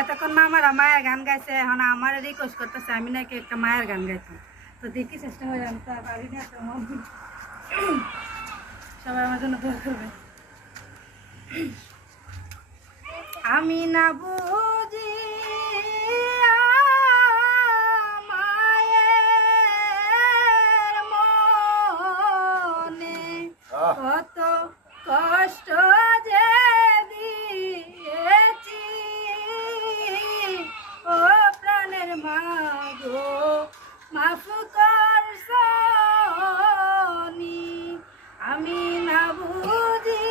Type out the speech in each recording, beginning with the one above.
এতক্ষণ মামারা মায়ের গান গাইছে, এখন আমার রিকোয়েস্ট করতেছে আমি নাকি একটা মায়ের গান গাইতাম। তো দেখি চেষ্টা করে, আমি তো পারি না। তো সবাই আমার জন্য দোয়া করবে। আমি না বুঝি মায়ের মনে কত কষ্ট যে দিয়েছি, ও প্রাণের মা গো মাফ করছনি। আমি না বুঝি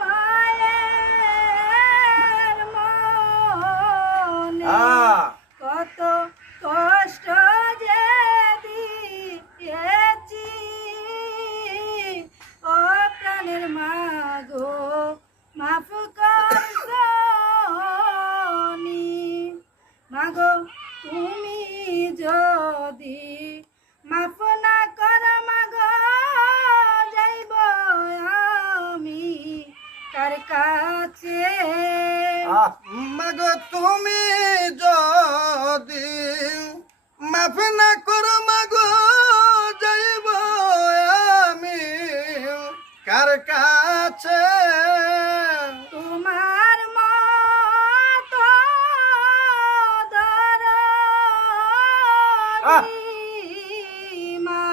মায়ের মনে কত কষ্ট যে দিয়েছি, ও প্রাণের মা গো মাফ করছনি। মাগো তুমি যদি মাফ না কর মাগো, যাইব আমি কার কাছে। মাগো তুমি যদি মাফ না করো মাগো, যাইব আমি কার কাছে। তোমার মতো দরদি মা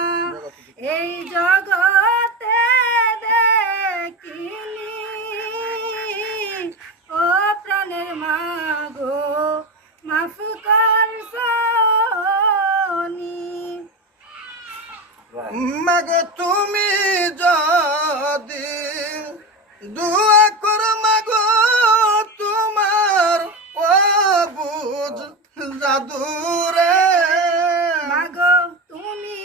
এই জগতে দেখিনি, ও প্রাণের মা গো মাফ করছনি। মাগো তুমি যদি দোয়া করো মাগো, তোমার ও বুঝ জাদুরে। মাগো তুমি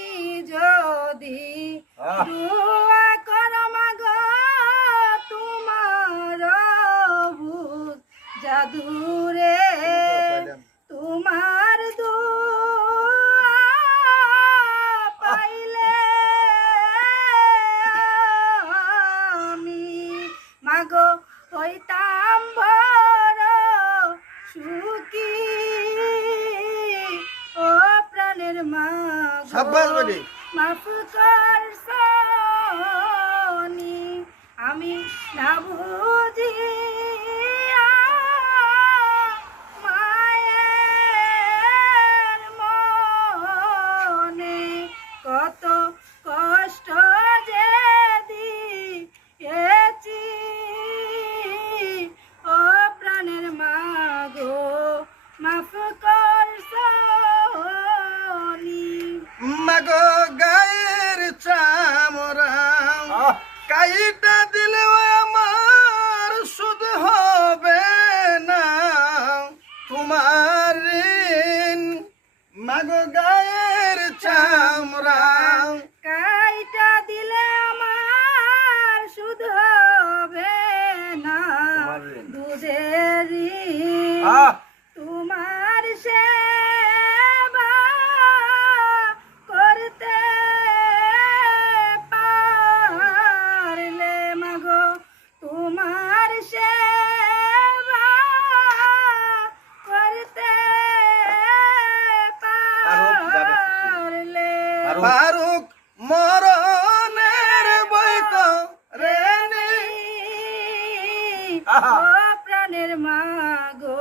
যদি দোয়া করো মাগো, তোমার ভূত জাদুরে। তোমার দোয়া পাইলে আমি মাগো হইতাম বড় সুখী, ও প্রাণের মা সাব্বাস বেটি। মাফ করছনি। আমি না বুঝি মায়ের মনে কত কষ্ট যে দিয়েছি, ও প্রাণের মা গো মাফ করছনি। মাগো গায়ের চামড়া কাইটা দিলে আমার সুদ হবে না তোমার ঋণ। মাগো গায়ের চামড়া কাইটা দিলে আমার সুদ হবে না দুধের ঋণ। তোমার সেবা করতে পারলে মাগো, তোমার সেবা করতে পারলে ফারুক মরণের বৈক রে ও প্রাণের মা গো